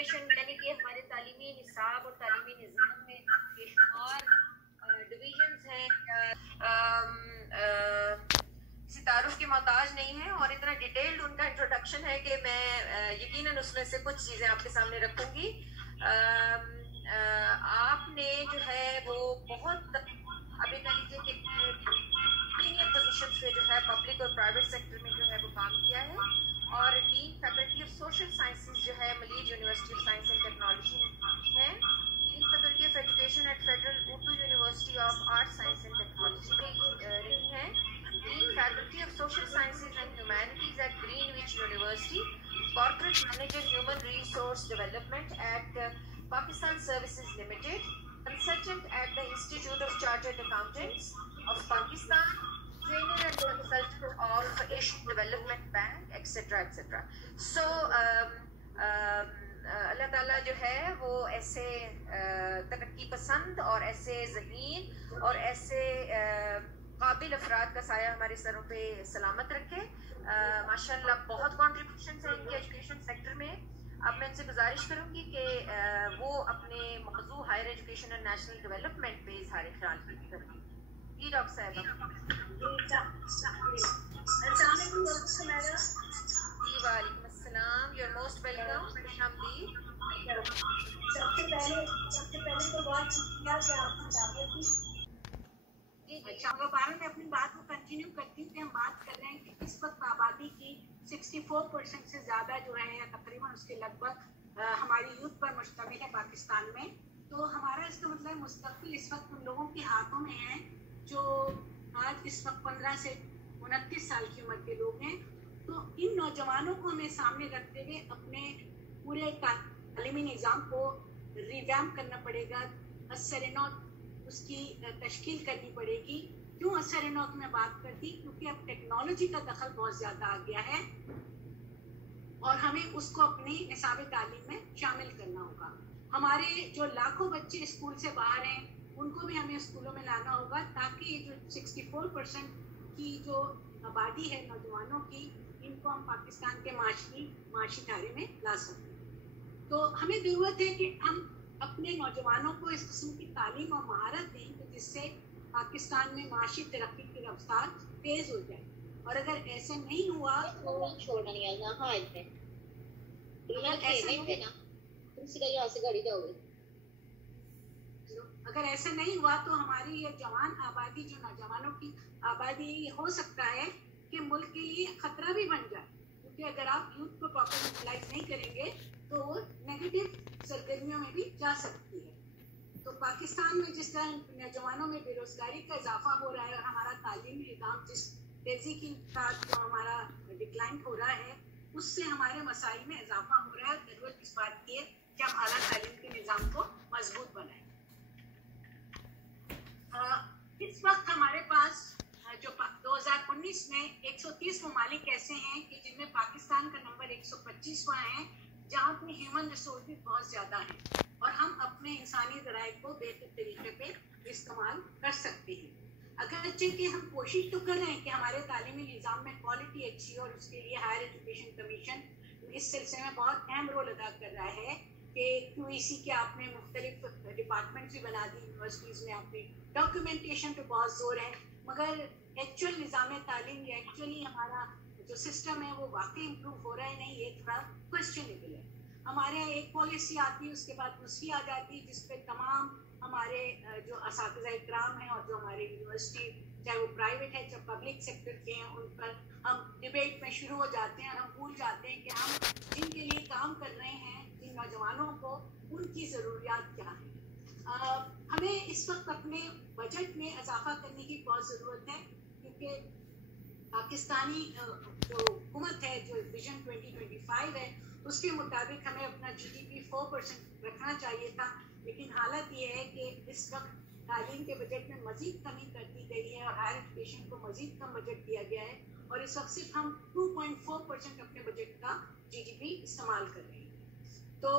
Education یعنی کہ ہمارے تعلیمی نصاب اور تعلیمی نظام میں بے شمار ڈویژنز ہیں کسی تعارف کے محتاج نہیں ہیں، اور اتنا ڈیٹیلڈ ان کا انٹروڈکشن ہے کہ میں یقیناً اس میں سے کچھ چیزیں آپ کے سامنے رکھوں گی. آپ نے جو ہے وہ بہت ابھی کہہ لیجیے کہ سینئر پوزیشنز پہ جو ہے پبلک اور پرائیویٹ سیکٹر میں جو ہے وہ کام کیا ہے، اور dean faculty of social sciences جو ہے ملیج university of science and technology ہے، dean faculty of education at federal Urdu university of art science and technology میں رہی ہیں، dean faculty of social sciences and humanities at Greenwich university, corporate manager human resource development at Pakistan Services Limited, consultant at the Institute of Chartered Accountants of Pakistan, trainer and consultant of Asian Development Bank, etc. etc. So, اللہ تعالیٰ جو ہے وہ ایسے ترقی پسند اور ایسے ذہین اور ایسے قابل افراد کا سایہ ہمارے سروں پہ سلامت رکھے. ماشاءاللہ بہت کنٹریبیوشنز ہیں ان کے ایجوکیشن سیکٹر میں. اب میں ان سے گزارش کروں گی کہ وہ اپنے موضوع ہائر ایجوکیشن اور نیشنل ڈیولپمنٹ پہ اظہار خیال کریں. جی ڈاکٹر صاحبہ. جی وعلیکم السلام. You are most welcome. خوش آمدید. سب سے پہلے تو بہت شکریہ کہ آپ نے دعوت دی. اچھا دوبارہ میں اپنی بات کو کنٹینیو کرتی ہوں کہ ہم بات کر رہے ہیں کہ اس وقت آبادی کی 64% سے زیادہ جو ہے یا تقریباً اس کے لگ بھگ ہماری یوتھ پر مشتمل ہے پاکستان میں. تو ہمارا اس کا مطلب مستقبل اس وقت ان لوگوں کے ہاتھوں میں ہے جو آج اس وقت 15 سے 29 سال کی عمر کے لوگ ہیں. تو ان نوجوانوں کو ہمیں سامنے رکھتے ہوئے اپنے پورے تعلیمی نظام کو ریویمپ کرنا پڑے گا. اثر نو اس کی تشکیل کرنی پڑے گی. کیوں اثر نو میں بات کرتی؟ کیونکہ اب ٹیکنالوجی کا دخل بہت زیادہ آ گیا ہے اور ہمیں اس کو اپنی نصاب تعلیم میں شامل کرنا ہوگا. ہمارے جو لاکھوں بچے اسکول سے باہر ہیں ان کو بھی ہمیں اسکولوں میں لانا ہوگا تاکہ یہ جو 64% کی جو آبادی ہے نوجوانوں کی، ان کو ہم پاکستان کے معاشی دھارے میں لا سکیں. تو ہمیں ضرورت ہے کہ ہم اپنے نوجوانوں کو اس قسم کی تعلیم اور مہارت دیں کہ جس سے پاکستان میں معاشی ترقی کی رفتار تیز ہو جائے. اور اگر ایسا نہیں ہوا تو اگر ایسا نہیں ہوا تو ہماری یہ جوان آبادی، جو نوجوانوں کی آبادی، یہ ہو سکتا ہے کہ ملک کے لیے خطرہ بھی بن جائے. کیونکہ اگر آپ یوتھ کو پراپر یوٹیلائز نہیں کریں گے تو وہ نیگیٹو سرگرمیوں میں بھی جا سکتی ہے. تو پاکستان میں جس طرح نوجوانوں میں بے روزگاری کا اضافہ ہو رہا ہے اور ہمارا تعلیمی نظام جس تیزی کی ساتھ جو ہمارا ڈکلائن ہو رہا ہے اس سے ہمارے مسائل میں اضافہ ہو رہا ہے. ضرورت اس بات کی ہے کہ ہم اعلیٰ تعلیم کے نظام کو مضبوط بنائیں. اس وقت ہمارے پاس جو 2019 میں 130 ممالک ایسے ہیں کہ جن میں پاکستان کا نمبر 125واں ہے، جہاں پہ ہیومن ریسورسز بہت زیادہ ہیں اور ہم اپنے انسانی ذرائع کو بہتر طریقے پہ استعمال کر سکتے ہیں. اگرچہ کہ ہم کوشش تو کر رہے ہیں کہ ہمارے تعلیمی نظام میں کوالٹی اچھی ہو، اور اس کے لیے ہائر ایجوکیشن کمیشن اس سلسلے میں بہت اہم رول ادا کر رہا ہے کہ QEC کے آپ نے مختلف ڈپارٹمنٹس بھی بنا دی یونیورسٹیز میں. آپ نے ڈاکیومنٹیشن پہ بہت زور ہے، مگر ایکچوئل نظام تعلیم یا ایکچولی ہمارا جو سسٹم ہے وہ واقعی امپروو ہو رہا ہے نہیں، یہ تھوڑا کوشچنیبل ہے. ہمارے یہاں ایک پالیسی آتی ہے، اس کے بعد دوسری آ جاتی ہے، جس پہ تمام ہمارے جو اساتذہ اکرام ہیں اور جو ہمارے یونیورسٹی چاہے وہ پرائیویٹ ہے چاہے پبلک سیکٹر کے ہیں، ان پر ہم ڈبیٹ میں شروع ہو جاتے ہیں اور ہم بھول جاتے ہیں کہ ہم جن کے لیے کام کر رہے ہیں، جن نوجوانوں کو، ان کی ضروریات کیا ہیں. ہمیں اس وقت اپنے بجٹ میں اضافہ کرنے کی بہت ضرورت ہے، کیونکہ پاکستانی جو حکومت ہے، جو ویژن 2025 ہے، اس کے مطابق ہمیں اپنا GDP 4% رکھنا چاہیے تھا. لیکن حالت یہ ہے کہ اس وقت تعلیم کے بجٹ میں مزید کمی کر دی گئی ہے اور ہائر ایجوکیشن کو مزید کم بجٹ دیا گیا ہے، اور اس وقت صرف ہم 2.4% اپنے بجٹ کا GDP استعمال کر رہے ہیں. تو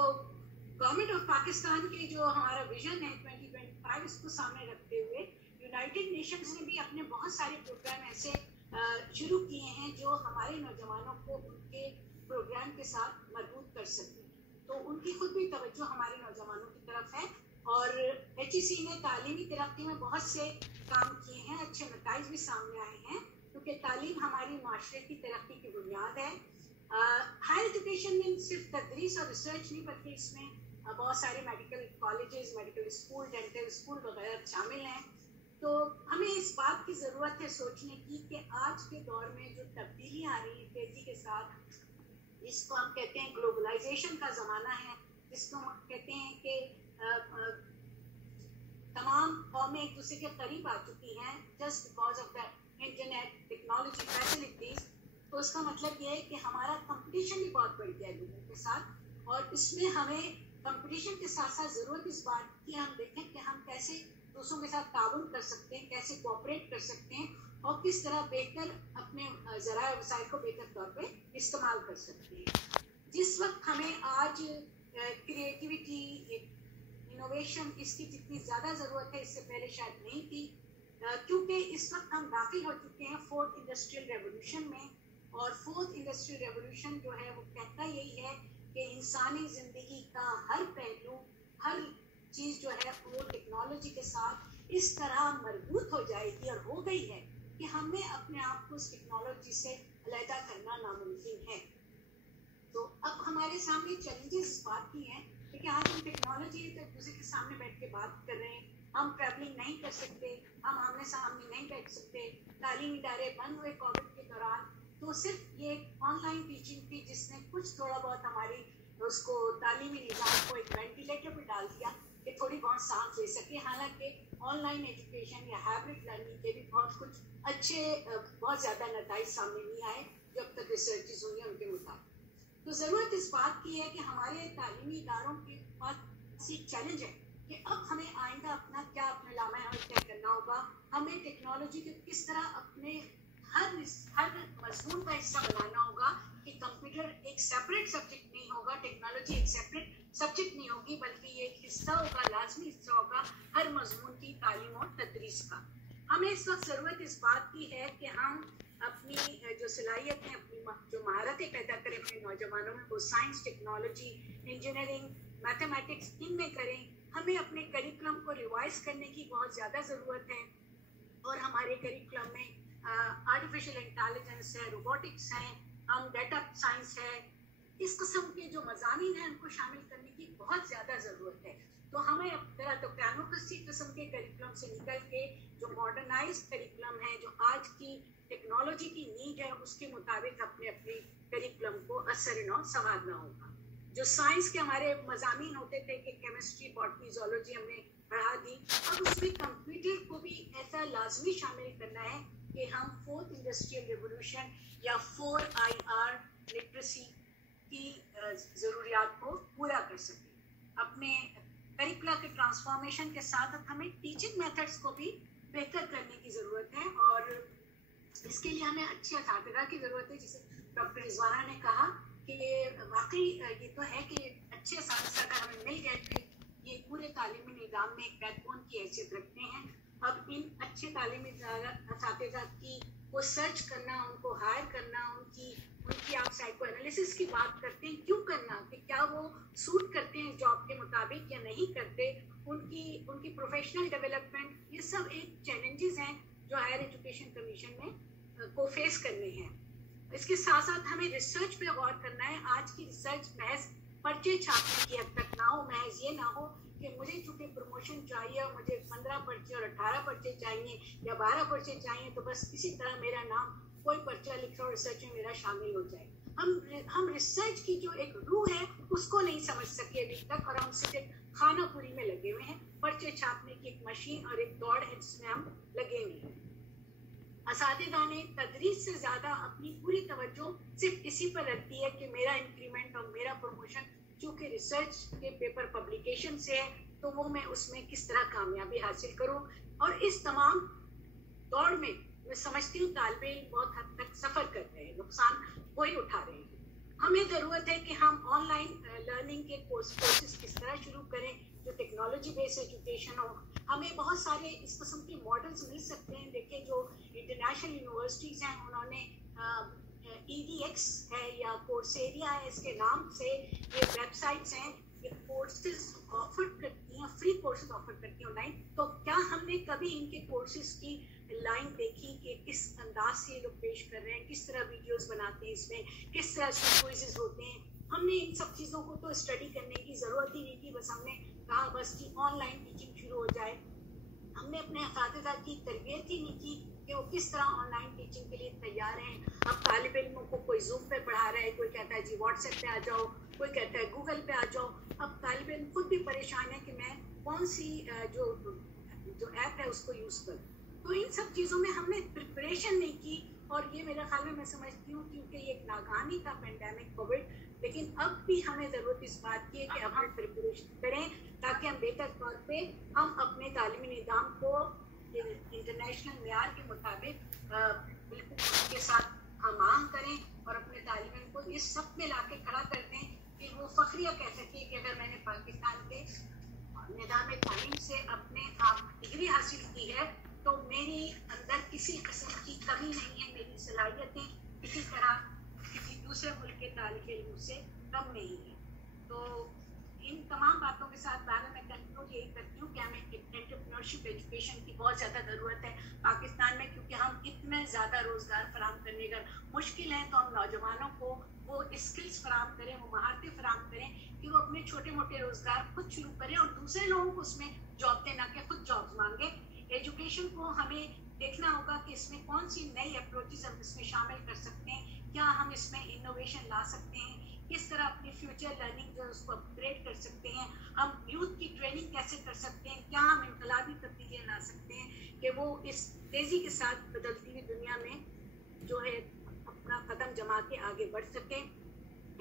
گورنمنٹ آف پاکستان کے جو ہمارا ویژن ہے 2025، اس کو سامنے رکھتے ہوئے یونائٹڈ نیشنز نے بھی اپنے بہت سارے پروگرام ایسے شروع کیے ہیں جو ہمارے نوجوانوں کو ان کے پروگرام کے ساتھ مربوط کر سکتے ہیں. تو ان उनकी खुद भी तवज्जो हमारे नौजवानों की तरफ है। और HEC ने तालीमी तरक्की में बहुत से काम किए हैं, अच्छे नताइज भी सामने आए हैं, क्योंकि तालीम हमारी माशरे की तरक्की की बुनियाद है। हायर एजुकेशन में सिर्फ तदरीस और रिसर्च नहीं, बल्कि इसमें बहुत सारे medical colleges, medical school, dental school वगैरह शामिल हैं। तो हमें इस बात की ज़रूरत है सोचने की कि आज के दौर में जो तब्दीली आ रही है तेज़ी के साथ, जिसको हम कहते हैं ग्लोबलाइजेशन का ज़माना है, जिसको हम कहते हैं कि तमाम कौमें एक दूसरे के करीब आ चुकी हैं just because of the internet technology facilities. तो उसका मतलब ये है कि हमारा कंपटीशन भी बहुत बढ़ गया है दुनिया के साथ, और इसमें हमें कंपटीशन के साथ साथ ज़रूरत इस बात की हम देखें कि हम कैसे दूसरों के साथ ताउन कर सकते हैं, कैसे कोऑपरेट कर सकते हैं, और किस तरह बेहतर अपने ज़राए वसाइल को बेहतर तौर पे इस्तेमाल कर सकते हैं। जिस वक्त हमें आज क्रिएटिविटी, इनोवेशन, इसकी जितनी ज़्यादा ज़रूरत है इससे पहले शायद नहीं थी, क्योंकि इस वक्त हम दाखिल हो चुके हैं फोर्थ इंडस्ट्रियल रेवोल्यूशन में। और फोर्थ इंडस्ट्रियल रेवोल्यूशन जो है वो कहता यही है कि इंसानी ज़िंदगी का हर पहलू, हर चीज़ जो है वो टेक्नोलॉजी के साथ इस तरह मरबूत हो जाएगी और हो गई है कि हमें अपने आप को उस टेक्नोलॉजी से अलहदा करना नामुमकिन है। तो अब हमारे सामने चैलेंजेस इस बात की हैं कि आज हम टेक्नोलॉजी तो एक दूसरे के सामने बैठ के बात कर रहे हैं, हम ट्रैवलिंग नहीं कर सकते, हम आमने सामने नहीं बैठ सकते, तालीमी इदारे बंद हुए कोविड के दौरान। तो सिर्फ ये ऑनलाइन टीचिंग थी जिसने कुछ थोड़ा बहुत हमारी उसको तालीमी निज़ाम को एक वेंटिलेटर पर डाल दिया कि थोड़ी बहुत सांस ले सके। हालांकि ऑनलाइन एजुकेशन या हाइब्रिड लर्निंग के भी बहुत कुछ अच्छे, बहुत ज़्यादा नताइज सामने नहीं आए जब तक रिसर्चेस हुई उनके मुताबिक। तो ज़रूरत इस बात की है कि हमारे तालीमी इदारों के पास एक चैलेंज है कि अब हमें आइंदा अपना लामा तय करना होगा। हमें टेक्नोलॉजी को किस तरह अपने हर मजमून का हिस्सा बनाना होगा कि कंप्यूटर एक सेपरेट सब्जेक्ट नहीं होगा, टेक्नोलॉजी एक सेपरेट सब्जेक्ट नहीं होगी, बल्कि ये एक हिस्सा होगा, लाजमी हिस्सा होगा हर मजमून की तालीम और तदरीस का। हमें इस वक्त ज़रूरत इस बात की है कि हम अपनी जो सलाहियतें, अपनी जो महारतें पैदा करें अपने नौजवानों में, वो साइंस, टेक्नोलॉजी, इंजीनियरिंग, मैथमेटिक्स, इनमें करें। हमें अपने करिकुलम को रिवाइज करने की बहुत ज़्यादा ज़रूरत है, और हमारे करिकुलम में आर्टिफिशियल इंटेलिजेंस है, रोबोटिक्स है, हम डेटा साइंस है, इस किस्म के जो मज़ामीन हैं उनको शामिल करने की बहुत ज़्यादा ज़रूरत है। तो हमें तो कैनोकसी किस्म के करिकुलम से निकल के जो मॉडर्नाइज करिकुलम है, जो आज की टेक्नोलॉजी की नीड है, उसके मुताबिक अपने अपने करिकुलम को असर संवारना होगा। जो साइंस के हमारे मज़ामीन होते थे कि केमिस्ट्री, बॉटनी, ज़ूलॉजी हमने पढ़ा दी, अब उसमें कंप्यूटर को भी ऐसा लाजमी शामिल करना है कि हम फोर्थ इंडस्ट्रियल रेवोल्यूशन या 4IR लिटरेसी की ज़रूरियात को पूरा कर सकें। अपने करिकुला के ट्रांसफॉर्मेशन के साथ हमें टीचिंग मेथड्स को भी बेहतर करने की ज़रूरत है, और इसके लिए हमें अच्छे असातिज़ा की ज़रूरत है। जिसे डॉक्टर रिजवाना ने कहा कि वाकई ये तो है कि अच्छे असातिज़ा अगर हमें मिल गए तो ये पूरे तालीमी निज़ाम में एक बैकबोन की हैसियत रखते हैं। अब इन अच्छे तालीमी असातिज़ा की को सर्च करना, उनको हायर करना, उनकी आप साइको एनालिसिस की बात करते हैं, क्यों करना, कि क्या वो सूट करते हैं जॉब के मुताबिक या नहीं करते, उनकी प्रोफेशनल डेवलपमेंट, ये सब एक चैलेंजेस हैं जो हायर एजुकेशन कमीशन में को फेस करने हैं। इसके साथ साथ हमें रिसर्च पे गौर करना है। आज की रिसर्च महज पर्चे छापने की हद तक ना हो, महज ये ना हो कि मुझे चूँकि प्रमोशन चाहिए, मुझे 15 पर्चे और 18 पर्चे चाहिए या 12 पर्चे चाहिए, तो बस इसी तरह मेरा नाम कोई पर्चा लिखा और रिसर्च में मेरा शामिल हो जाए। हम रिसर्च की जो एक रूह है उसको नहीं समझ सके अभी तक, और हम सीधे खाना पूरी में लगे हुए हैं। पर्चे छापने की एक मशीन और एक दौड़ है जिसमें हम लगे हुए हैं। असातिज़ा ने तदरीस से ज़्यादा अपनी पूरी तवज्जो सिर्फ इसी पर रखती है कि मेरा इंक्रीमेंट और मेरा प्रमोशन चूँकि रिसर्च के पेपर पब्लिकेशन से है, तो वो मैं उसमें किस तरह कामयाबी हासिल करूँ। और इस तमाम दौड़ में मैं समझती हूँ तालिबे इल्म बहुत हद तक सफ़र कर रहे हैं, नुकसान वही उठा रहे हैं। हमें ज़रूरत है कि हम ऑनलाइन लर्निंग के कोर्सेज किस तरह शुरू करें जो टेक्नोलॉजी बेस्ड एजुकेशन हो। हमें बहुत सारे इस किस्म के मॉडल्स मिल सकते हैं। देखिए, जो इंटरनेशनल यूनिवर्सिटीज़ हैं उन्होंने EDX है या कोर्सेरिया है, इसके नाम से ये वेबसाइट्स हैं ये कोर्सेज ऑफर करती हैं, फ्री कोर्सेज ऑफर करती हैं ऑनलाइन, तो क्या हमने कभी इनके कोर्सेज की लाइन देखी कि किस अंदाज से ये लोग पेश कर रहे हैं, किस तरह वीडियोस बनाते हैं, इसमें किस तरह से क्विज़ेस होते हैं? हमने इन सब चीज़ों को तो स्टडी करने की ज़रूरत ही नहीं थी, बस हमने कहा बस कि ऑनलाइन टीचिंग शुरू हो जाए। हमने अपने असातिज़ा की तरबियत ही नहीं की कि वो किस तरह ऑनलाइन टीचिंग के लिए तैयार हैं। अब तालिब इल्मों को कोई जूम पे पढ़ा रहा है, कोई कहता है जी व्हाट्सएप पे आ जाओ, कोई कहता है गूगल पे आ जाओ। अब तालिब इल्म खुद भी परेशान है कि मैं कौन सी जो ऐप है उसको यूज़ करूँ। तो इन सब चीज़ों में हमने प्रिपरेशन नहीं की, और ये मेरे ख्याल में मैं समझती हूँ क्योंकि ये एक नाकामी था पेंडेमिक कोविड, लेकिन अब भी हमें ज़रूरत इस बात की है कि अब हम प्रिपरेशन करें ताकि हम बेहतर तौर पे हम अपने तालीमी निज़ाम को इंटरनेशनल मेयार के मुताबिक बिल्कुल उसके साथ हमांग करें और अपने तालीम को इस सब में ला के खड़ा कर दें कि वो फखरिया कह सके कि अगर मैंने पाकिस्तान के निज़ाम तालीम से अपने आप डिग्री हासिल की है तो मेरी अंदर किसी किस्म की कमी नहीं है, मेरी सलाहियतें किसी तरह किसी दूसरे मुल्क के तालिब इल्म से कम नहीं है। तो इन तमाम बातों के साथ बाद में मैं कंक्लूड यही करती हूँ कि हमें एंटरप्रेन्योरशिप एजुकेशन की बहुत ज़्यादा ज़रूरत है पाकिस्तान में, क्योंकि हम इतने ज़्यादा रोज़गार फराम करने का मुश्किल है, तो हम नौजवानों को वो स्किल्स फराम करें, वो महारतें फराम करें कि वो अपने छोटे मोटे रोज़गार खुद शुरू करें और दूसरे लोगों को उसमें जॉब देना के खुद जॉब्स मांगे। एजुकेशन को हमें देखना होगा कि इसमें कौन सी नई अप्रोचेस हम इसमें शामिल कर सकते हैं, क्या हम इसमें इनोवेशन ला सकते हैं, किस तरह अपनी फ्यूचर लर्निंग जो है उसको अपग्रेड कर सकते हैं, हम यूथ की ट्रेनिंग कैसे कर सकते हैं, क्या हम इनकलाबी तब्दीलियाँ ला सकते हैं कि वो इस तेज़ी के साथ बदलती हुई दुनिया में जो है अपना कदम जमा के आगे बढ़ सकें।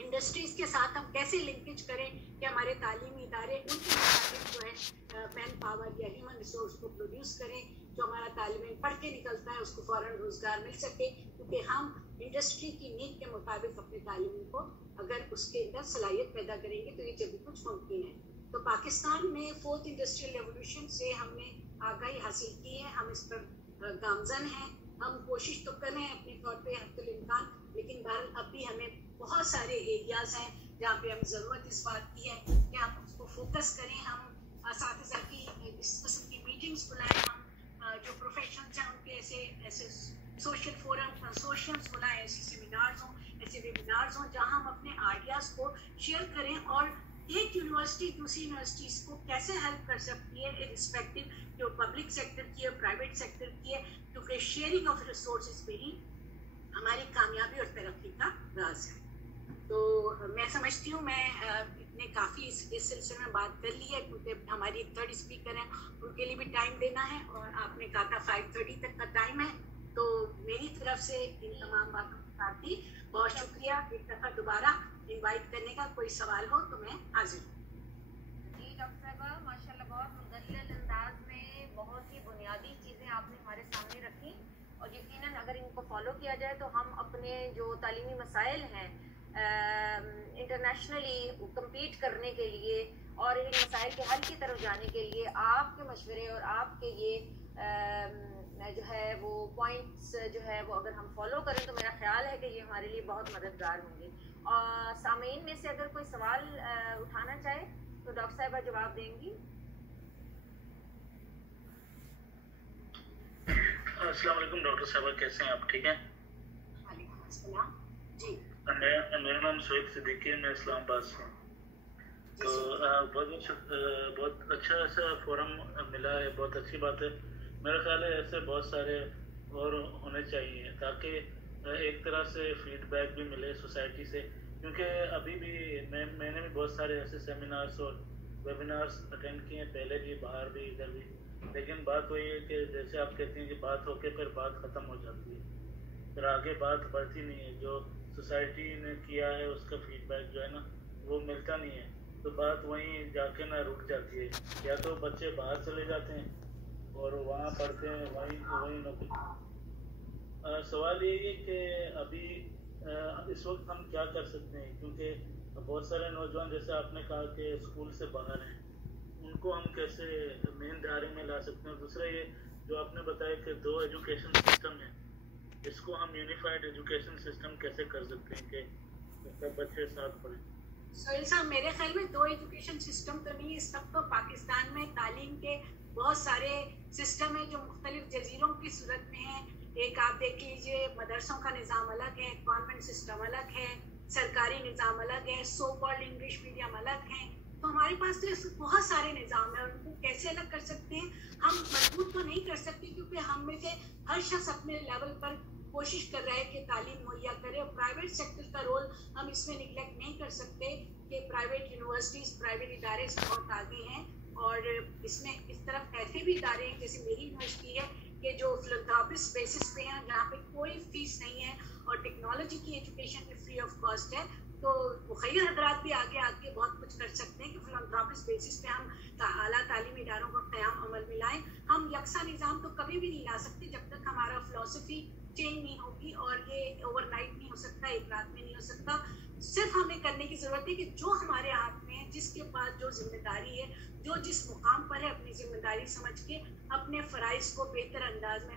इंडस्ट्रीज़ के साथ हम कैसे लिंकेज करें कि हमारे तालीमी इदारे उनके मुताबिक जो है मैन पावर या ह्यूमन रिसोर्स को प्रोड्यूस करें, जो हमारा तालिब इल्म पढ़ के निकलता है उसको फ़ौरन रोज़गार मिल सके, क्योंकि हम इंडस्ट्री की नीड के मुताबिक अपने तालिम को अगर उसके अंदर सलाहियत पैदा करेंगे तो ये जब भी कुछ मुमकिन है। तो पाकिस्तान में फोर्थ इंडस्ट्रियल रेवोल्यूशन से हमने आगाही हासिल की है, हम इस पर गामजन हैं, हम कोशिश तो कर रहे हैं अपने तौर पे हद इम्कान, लेकिन बहरहाल अब भी हमें बहुत सारे एरियाज़ हैं जहाँ पे हमें ज़रूरत इस बात की है कि हम उसको फोकस करें। हम असातिज़ा की इस किस्म की मीटिंग्स बुलाएं, हम जो प्रोफेशनल्स हैं उनके ऐसे सोशल फोरम कंसोर्शियम्स बुलाएं, ऐसे सेमिनार्स हों, ऐसे वेबिनार्स हों जहाँ हम अपने आइडियाज़ को शेयर करें और एक यूनिवर्सिटी दूसरी यूनिवर्सिटीज़ को कैसे हेल्प कर सकती है इर्रिस्पेक्टिव जो पब्लिक सेक्टर की है प्राइवेट सेक्टर की है, क्योंकि शेयरिंग ऑफ रिसोर्सेज पे ही हमारी कामयाबी और तरक्की का राज है। तो मैं समझती हूँ मैं इतने काफ़ी इस सिलसिले में बात कर ली है, क्योंकि हमारी थर्ड स्पीकर हैं उनके लिए भी टाइम देना है और आपने कहा था 5:30 तक का टाइम है। तो मेरी तरफ से इन तमाम बातों के साथ ही बहुत शुक्रिया, एक दफ़ा दोबारा इनवाइट करने का। कोई सवाल हो तो मैं हाजिर हूँ। जी डॉक्टर साहबा, माशाल्लाह बहुत मुदल्लल अंदाज में बहुत ही बुनियादी चीज़ें आपने हमारे सामने रखी और यकीनन अगर इनको फॉलो किया जाए तो हम अपने जो तालीमी मसाइल हैं इंटरनेशनली कम्पीट करने के लिए और इन मसाइल के हल की तरफ जाने के लिए आपके मशवरे और आपके ये जो है वो पॉइंट्स जो है वो अगर हम फॉलो करें तो मेरा ख्याल है कि ये हमारे लिए बहुत मददगार होंगे। और सामीन में से अगर कोई सवाल उठाना चाहे तो डॉक्टर साहिबा जवाब देंगी। अस्सलाम वालेकुम डॉक्टर साहिबा, कैसे हैं आप? ठीक हैं? वालेकुम अस्सलाम जी। मेरा नाम शोएब सिद्दीकी है, मैं इस्लामाबाद से हूँ। तो बहुत अच्छा ऐसा फोरम मिला है, बहुत अच्छी बात है। मेरा ख्याल है ऐसे बहुत सारे और होने चाहिए ताकि एक तरह से फीडबैक भी मिले सोसाइटी से, क्योंकि अभी भी मैंने भी बहुत सारे ऐसे सेमिनार्स और वेबिनार्स अटेंड किए हैं, पहले भी बाहर भी इधर भी, लेकिन बात वही है कि जैसे आप कहती हैं कि बात होके फिर बात ख़त्म हो जाती है, फिर आगे बात बढ़ती नहीं है। जो सोसाइटी ने किया है उसका फीडबैक जो है ना वो मिलता नहीं है, तो बात वहीं जाके ना रुक जाती है। या तो बच्चे बाहर चले जाते हैं और वहाँ पढ़ते हैं, वहीं नौकरी। सवाल ये है कि अभी इस वक्त हम क्या कर सकते हैं, क्योंकि बहुत सारे नौजवान जैसे आपने कहा कि स्कूल से बाहर हैं, उनको हम कैसे मेन धारे में ला सकते हैं। दूसरा ये जो आपने बताया कि 2 एजुकेशन सिस्टम है, इसको हम यूनिफाइड एजुकेशन सिस्टम कैसे कर सकते हैं कि सब बच्चे साथ पढ़ें। सोहेल साहब, मेरे ख्याल में 2 एजुकेशन एजुकेशन सिस्टम तो नहीं, इस वक्त तो पाकिस्तान में तालीम के बहुत सारे सिस्टम है जो मुख्तलिफ जजीरों की सूरत में है। एक आप देख लीजिए, मदरसों का निज़ाम अलग है, कॉन्वेंट सिस्टम अलग है, सरकारी निज़ाम अलग है, सो कॉल्ड इंग्लिश मीडियम अलग है। तो हमारे पास तो बहुत सारे निज़ाम है, उनको कैसे अलग कर सकते हैं? हम मजबूत तो नहीं कर सकते, क्योंकि हम में से हर शख्स अपने लेवल पर कोशिश कर रहा है कि तालीम मुहैया करे। और प्राइवेट सेक्टर का रोल हम इसमें निगलेक्ट नहीं कर सकते कि प्राइवेट यूनिवर्सिटीज़, प्राइवेट इदारे बहुत आगे हैं, और इसमें इस तरफ ऐसे भी इदारे हैं जैसे मेरी यूनिवर्सिटी है कि जो फिलंथ्रोपिस्ट बेसिस पे हैं, जहाँ पे कोई फीस नहीं है और टेक्नोलॉजी की एजुकेशन भी फ्री ऑफ कॉस्ट है। तो मुखैर हजरात भी आगे आके बहुत कुछ कर सकते हैं कि फिलंथ्रोपिस्ट बेसिस पे हम आला तालीमी इदारों का क़याम अमल में लाएं। हम यकसा निज़ाम तो कभी भी नहीं ला सकते जब तक हमारा फ़िलॉसफी चेंज नहीं होगी, और ये ओवरनाइट नहीं हो सकता, एक रात में नहीं हो सकता। सिर्फ हमें करने की ज़रूरत है कि जो हमारे हाथ में है, जिसके पास जो जिम्मेदारी है, जो जिस मुकाम पर है, अपनी जिम्मेदारी समझ के अपने फ़राइज़ को बेहतर अंदाज में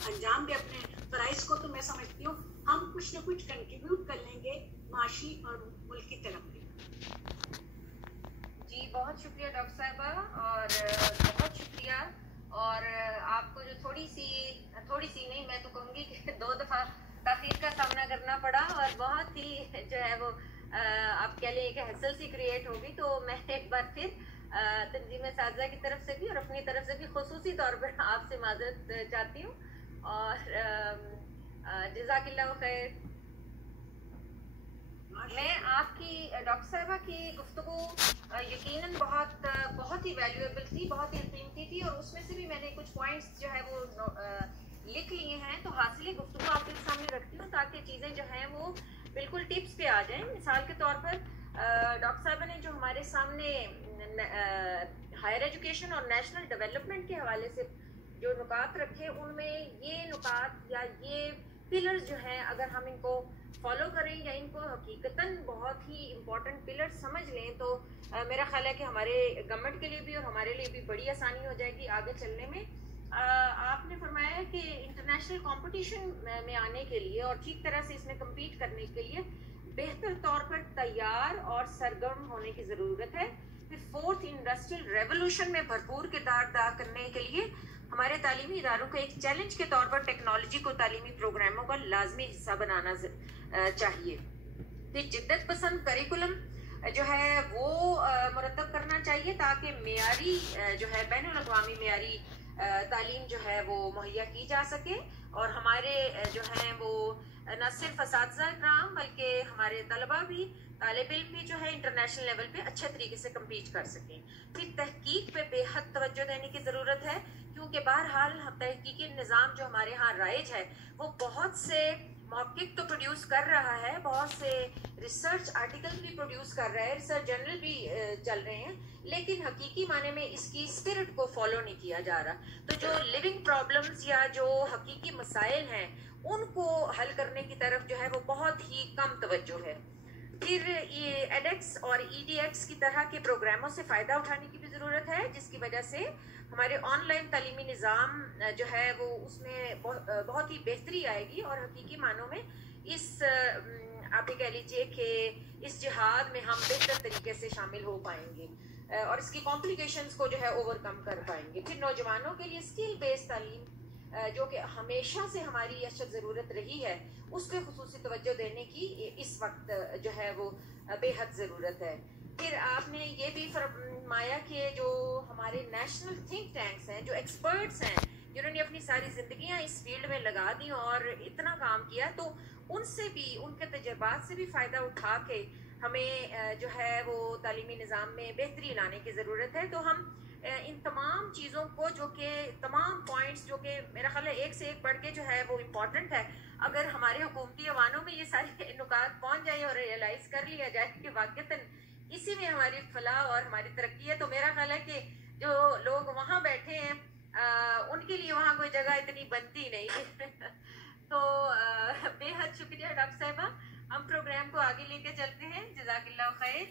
अंजाम दे। अपने फ़राइज़ को तो मैं समझती हूँ हम कुछ न कुछ कंट्रीब्यूट कर लेंगे माशी और मुल्क की तरक्की। जी बहुत शुक्रिया डॉक्टर साहिबा, और बहुत शुक्रिया। और आपको जो थोड़ी सी नहीं, मैं तो कहूँगी कि 2 दफ़ा ताख़ीर का सामना करना पड़ा, और बहुत ही जो है वो आप कह लें कि हसल सी क्रिएट होगी। तो मैं एक बार फिर तंजीम साज़ा की तरफ से भी और अपनी तरफ से भी खुसूसी तौर पर आपसे माज़रत चाहती हूँ, और जज़ाकिल्लाह खैर। मैं आपकी डॉक्टर साहिबा की गुफ्तगू यकीनन बहुत ही वैल्यूएबल थी, बहुत ही कीमती थी, और उसमें से भी मैंने कुछ पॉइंट्स जो है वो लिख लिए हैं। तो हासिल गुफ्तगू आपके सामने रखती हूँ ताकि चीज़ें जो हैं वो बिल्कुल टिप्स पे आ जाएं। मिसाल के तौर पर डॉक्टर साहिबा ने जो हमारे सामने हायर एजुकेशन और नेशनल डेवलपमेंट के हवाले से जो नुकात रखे, उनमें ये नुकात या ये पिलर्स जो हैं, अगर हम इनको फॉलो करें या इनको हकीकतन बहुत ही इम्पोर्टेंट पिलर्स समझ लें, तो मेरा ख्याल है कि हमारे गवर्नमेंट के लिए भी और हमारे लिए भी बड़ी आसानी हो जाएगी आगे चलने में। आपने फरमाया कि इंटरनेशनल कंपटीशन में आने के लिए और ठीक तरह से इसमें कम्पीट करने के लिए बेहतर तौर पर तैयार और सरगर्म होने की ज़रूरत है। फिर 4th इंडस्ट्रियल रेवोल्यूशन में भरपूर किरदार अदा करने के लिए हमारे तालीमी इदारों को एक चैलेंज के तौर पर टेक्नोलॉजी को तालीमी प्रोग्रामों का लाजमी हिस्सा बनाना चाहिए। फिर जिद्दत पसंद करिकुलम जो है वो मुरतब करना चाहिए ताकि मेयारी जो है बैनुल अक़वामी मेयारी तालीम जो है वो मुहैया की जा सके, और हमारे जो हैं वो न सिर्फ असातिज़ा इकराम बल्कि हमारे तलबा भी, तालिब इल्म भी जो है इंटरनेशनल लेवल पे अच्छे तरीके से कम्पीट कर सकें। फिर तहकीक पे बेहद तवज्जो देने की ज़रूरत है, क्योंकि बहरहाल तहकीकी निज़ाम जो हमारे यहाँ राइज है वो बहुत से मौक़िफ़ तो प्रोड्यूस कर रहा है, बहुत से रिसर्च आर्टिकल भी प्रोड्यूस कर रहा है, रिसर्च जर्नल भी चल रहे हैं, लेकिन हकीकी माने में इसकी स्पिरिट को फॉलो नहीं किया जा रहा। तो जो लिविंग प्रॉब्लम्स या जो हकीकी मसाइल हैं उनको हल करने की तरफ जो है वो बहुत ही कम तवज्जो है। फिर ये एडेक्स और EDX की तरह के प्रोग्रामों से फ़ायदा उठाने की भी ज़रूरत है, जिसकी वजह से हमारे ऑनलाइन तालीमी निज़ाम जो है वो उसमें बहुत ही बेहतरी आएगी, और हकीकी मानों में इस आप ये कह लीजिए कि इस जिहाद में हम बेहतर तरीके से शामिल हो पाएंगे और इसकी कॉम्प्लिकेशंस को जो है ओवरकम कर पाएंगे। फिर नौजवानों के लिए स्किल बेस्ड तालीम जो कि हमेशा से हमारी अशद ज़रूरत रही है, उस पर खुसूसी तवज्जो देने की इस वक्त जो है वो बेहद ज़रूरत है। फिर आपने ये भी फरमाया कि जो हमारे नेशनल थिंक टैंक्स हैं, जो एक्सपर्ट्स हैं, जिन्होंने अपनी सारी ज़िंदगियां इस फील्ड में लगा दी और इतना काम किया, तो उनसे भी, उनके तजर्बात से भी फ़ायदा उठा के हमें जो है वो तालीमी निज़ाम में बेहतरी लाने की ज़रूरत है। तो हम इन तमाम चीज़ों को, जो कि तमाम पॉइंट्स जो कि मेरा ख्याल है एक से एक बढ़ के जो है वो इम्पॉर्टेंट है, अगर हमारे हुकूमती अवानों में ये सारे नुकात पहुँच जाए और रियलाइज़ कर लिया जाए कि वाक़तन इसी में हमारी फलाह और हमारी तरक्की है, तो मेरा ख्याल है कि जो लोग वहाँ बैठे हैं उनके लिए वहाँ कोई जगह इतनी बनती नहीं है। तो बेहद शुक्रिया डॉक्टर साहिबा, हम प्रोग्राम को आगे लेके चलते हैं। जज़ाकिल्लाह खैर।